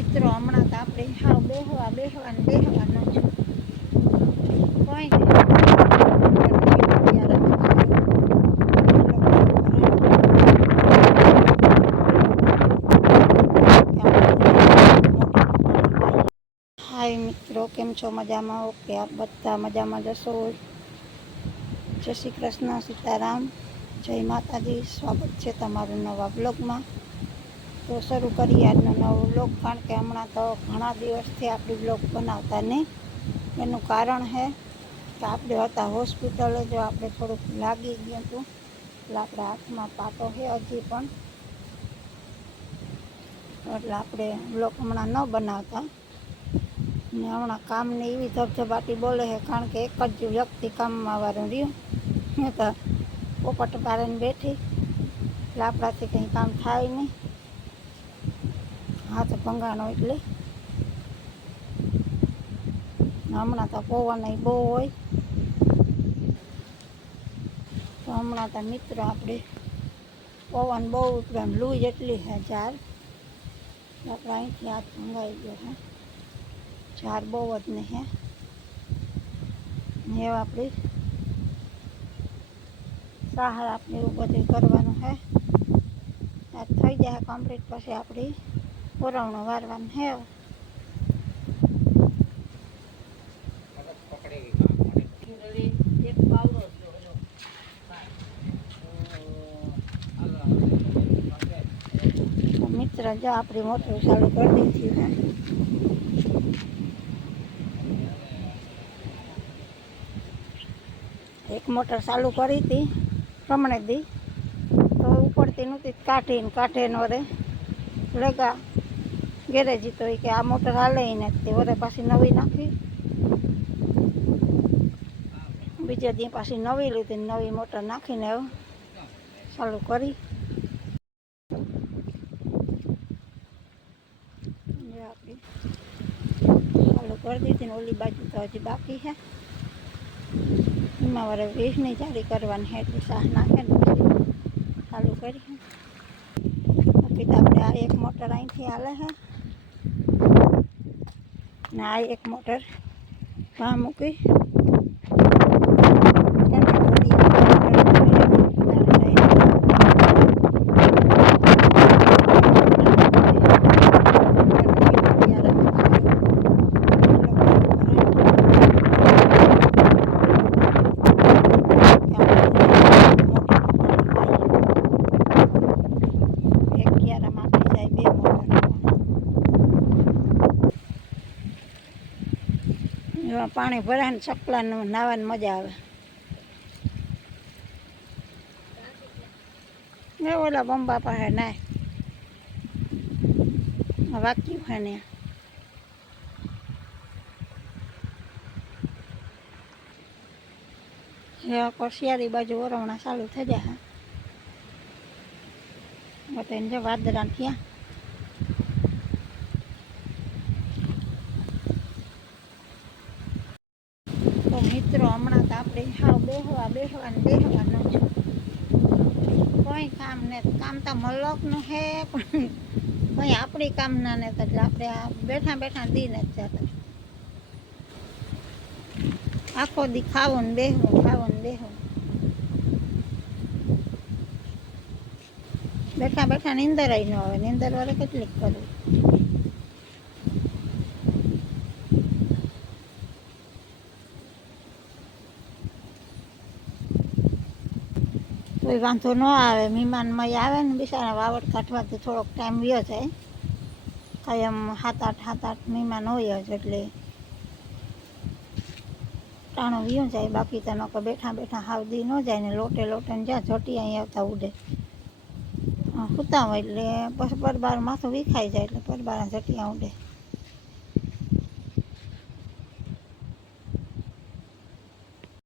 મિત્રો હમણાં તો આપણે હાવ બેહવાનું છું. કોઈ હાય મિત્રો, કેમ છો? મજામાં? ઓકે, આપ બધા મજામાં જશો. જય શ્રી કૃષ્ણ, સીતારામ, જય માતાજી. સ્વાગત છે તમારું નવા બ્લોગમાં. તો શરૂ કરીએ આજનો નવો બ્લોગ, કારણ કે હમણાં તો ઘણા દિવસથી આપણે બ્લોગ બનાવતા નહીં. એનું કારણ છે કે આપણે હતા હોસ્પિટલે, જો આપણે થોડુંક લાગી ગયું હતું એટલે આપણા હાથમાં પાટો છે હજી પણ, એટલે આપણે બ્લોગ હમણાં ન બનાવતા. ને હમણાં કામની એવી ધબધબાટી બોલે છે, કારણ કે એક જ વ્યક્તિ કામમાં વાળું રહ્યું. હું તો પોપટ પાડીને બેઠી, એટલે આપણાથી કંઈ કામ થાય નહીં. હાથ ભંગાણો એટલે હમણાં તો પવન બહુ હોય, તો હમણાં તો મિત્રો આપણે પવન બહુ ઉપડે, લૂ જેટલી છે ઝાર, આપણે અહીંથી હાથ ભંગાઈ ગયો છે. ઝાર બહુ જ નહીં હે, એવું આપણી સહાર આપણે એવું બધું કરવાનું છે. આ થઈ જાય કમ્પ્લીટ, પછી આપણી ઓરવણું વારવાનું છે. મિત્ર જો આપણી મોટર ચાલુ કરી દીધી છે. એક મોટર ચાલુ કરી હતી રમણે દી, તો ઉપડતી નહોતી, કાઢીને વરે લેગા ગેરેજી, તો કે આ મોટર હાલે નથી, વરે પાછી નવી નાખી. બીજા દી પાછી નવી લીધી, નવી મોટર નાખીને હવે ચાલુ કરી. ચાલુ કરી દીધી ને ઓલી બાજુ તો હજી બાકી છે. એમાં વરે 20ની જારી કરવાની છે, એટલે શાહ નાખે ને પછી ચાલુ કરી. બાકી તો આપણે આ એક મોટર અહીંથી હાલે છે ને આ એક મોટર વાં મૂકી. પાણી ભરાય ને ચકલાનું નાવાની મજા આવે. ને ઓલા બંબા પાસે નાય વાક્યું છે ને, કોશિયારી બાજુ ઓરવણા ચાલુ થઈ જાય. બધાને જો વાદરા ત્યાં તો મિત્રો હમણાં તો આપણે હાવ બેહવાનું છું. કોઈ કામ ને કામ તો મલકનું છે, પણ કોઈ આપણી કામ ના ને, એટલે આપણે આ બેઠા દી નથી જતા. આખો દી ખાવું ને બેહવું, બેઠા નીંદર ન આવે. નીંદર વાળે કેટલીક કરવી. કોઈ વાંધો ન આવે, મહેમાનમાં આવે ને બિચારા વાવડ કાઢવાથી થોડોક ટાઈમ વ્યો જાય. કાયમ 7-8 મહેમાન હોય જ, એટલે ટાણો વ્યો જાય. બાકી તો નકો બેઠા હાવ દી ન જાય ને, લોટે ને જ્યાં ઝટી અહીં આવતા ઉડે સૂતા હોય, એટલે પછી પરબાર માથું વિખાઈ જાય, એટલે પરબાર ઝટિયા ઉડે.